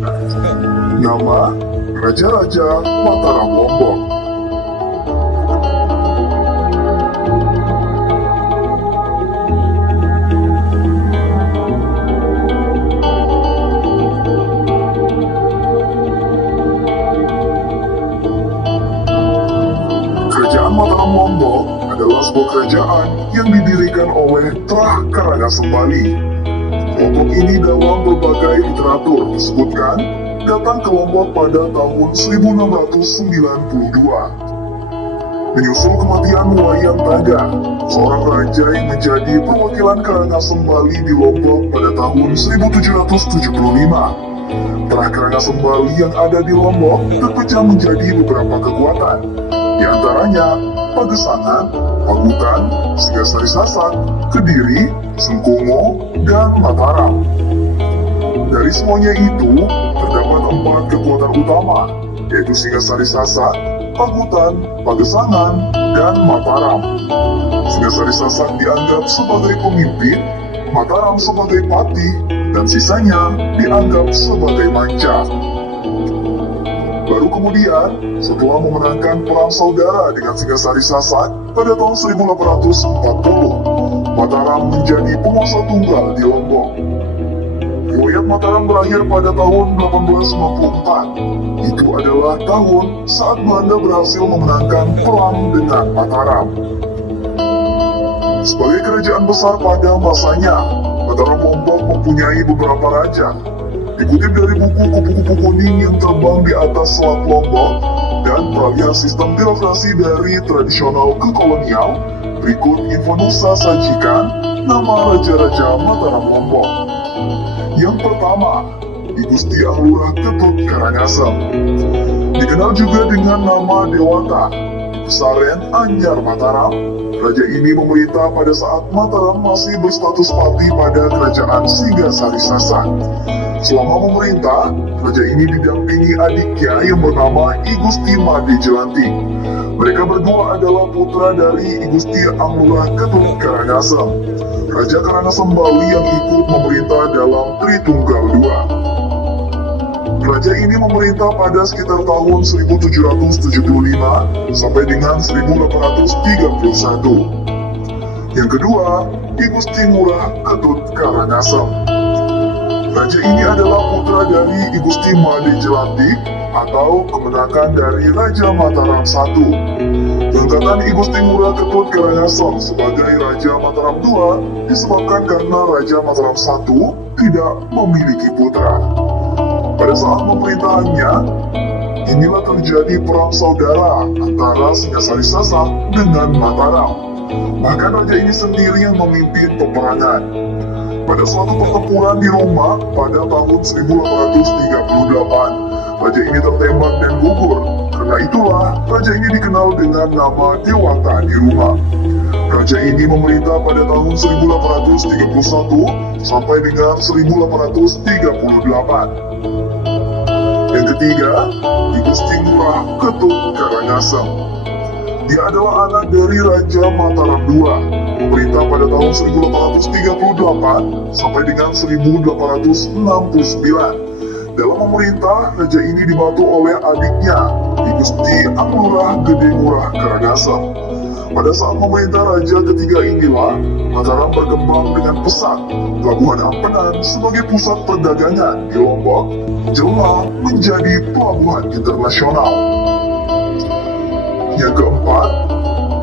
Nama Raja-Raja Mataram Lombok. Kerajaan Mataram Lombok adalah sebuah kerajaan yang didirikan oleh Trah Karangasem Bali. Kelompok ini dalam berbagai literatur disebutkan datang ke Lombok pada tahun 1692. Menyusul kematian Wayan Taga, seorang raja yang menjadi perwakilan Karangasem Bali di Lombok pada tahun 1775. Trah Karangasem Bali yang ada di Lombok terpecah menjadi beberapa kekuatan, di antaranya Pagesangan, Pagutan, Singasari Sasak, Kediri, Sengkungo, dan Mataram. Dari semuanya itu, terdapat 4 kekuatan utama, yaitu Singasari Sasak, Pagutan, Pagesangan, dan Mataram. Singasari Sasak dianggap sebagai pemimpin, Mataram sebagai patih, dan sisanya dianggap sebagai manca. Baru kemudian, setelah memenangkan perang saudara dengan Singasari Sasak pada tahun 1840, Mataram menjadi penguasa tunggal di Lombok. Riwayat Mataram berakhir pada tahun 1854. Itu adalah tahun saat Belanda berhasil memenangkan perang dengan Mataram. Sebagai kerajaan besar pada masanya, Mataram Lombok mempunyai beberapa raja. Dikutip dari buku Kupu-Kupu Kuning yang terbang di atas Selat Lombok dan peralihan sistem birokrasi dari tradisional ke kolonial, berikut info Nusa sajikan nama Raja-Raja Mataram Lombok. Yang pertama, I Gusti Ahlurah Ketut Karangasem. Dikenal juga dengan nama Dewata, Pesaren Anyar Mataram. Raja ini memerintah pada saat Mataram masih berstatus patih pada kerajaan Singasari Sasak. Selama memerintah, raja ini didampingi adiknya yang bernama I Gusti Made Jelantik. Mereka berdua adalah putra dari I Gusti Ahlurah Ketut Karangasem, Raja Karangasem Bali yang ikut memerintah dalam Tritunggal II. Raja ini memerintah pada sekitar tahun 1775 sampai dengan 1831. Yang kedua, I Gusti Ngurah Ketut Karangasem. Raja ini adalah putra dari I Gusti Made Jelantik atau kemenakan dari Raja Mataram I. Pengangkatan I Gusti Ngurah Ketut Karangasem sebagai Raja Mataram II disebabkan karena Raja Mataram I tidak memiliki putra. Pada saat pemerintahannya, inilah terjadi perang saudara antara Singasari Sasak dengan Mataram. Bahkan raja ini sendiri yang memimpin peperangan. Pada suatu pertempuran di Roma pada tahun 1838, raja ini tertembak dan gugur. Karena itulah, raja ini dikenal dengan nama Dewata di Roma. Raja ini memerintah pada tahun 1831 sampai dengan 1838. Yang ketiga, I Gusti Ngurah Ketut Karangasem. Dia adalah anak dari Raja Mataram II, memerintah pada tahun 1838 sampai dengan 1869. Dalam memerintah, raja ini dibantu oleh adiknya, I Gusti Ahlurah Gede Ngurah Karangasem. Pada saat memerintah raja ketiga inilah, Mataram berkembang dengan pesat. Pelabuhan Ampenan sebagai pusat perdagangan di Lombok jelma menjadi pelabuhan internasional. Yang keempat,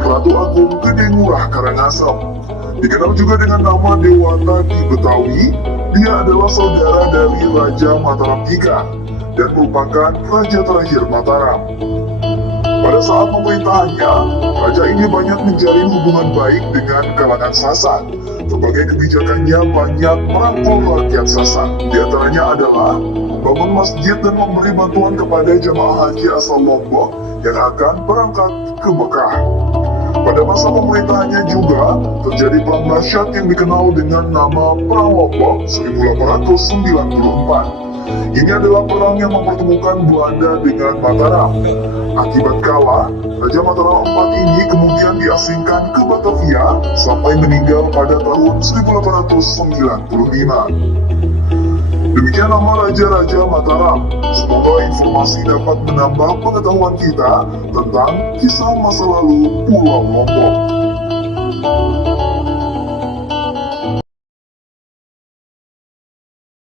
Ratu Agung Gede Ngurah Karangasem. Dikenal juga dengan nama Dewata di Betawi, dia adalah saudara dari Raja Mataram III dan merupakan raja terakhir Mataram. Pada saat pemerintahannya, raja ini banyak menjalin hubungan baik dengan kalangan Sasak. Berbagai kebijakannya banyak merangkul rakyat Sasak. Di antaranya adalah membangun masjid dan memberi bantuan kepada jamaah haji asal Lombok yang akan berangkat ke Mekah. Pada masa pemerintahannya juga terjadi perang dahsyat yang dikenal dengan nama Perang Lombok 1894. Ini adalah perang yang mempertemukan Belanda dengan Mataram. Akibat kalah, Raja Mataram IV ini kemudian diasingkan ke Batavia sampai meninggal pada tahun 1895. Demikian nama Raja-Raja Mataram. Semoga informasi dapat menambah pengetahuan kita tentang kisah masa lalu Pulau Lombok.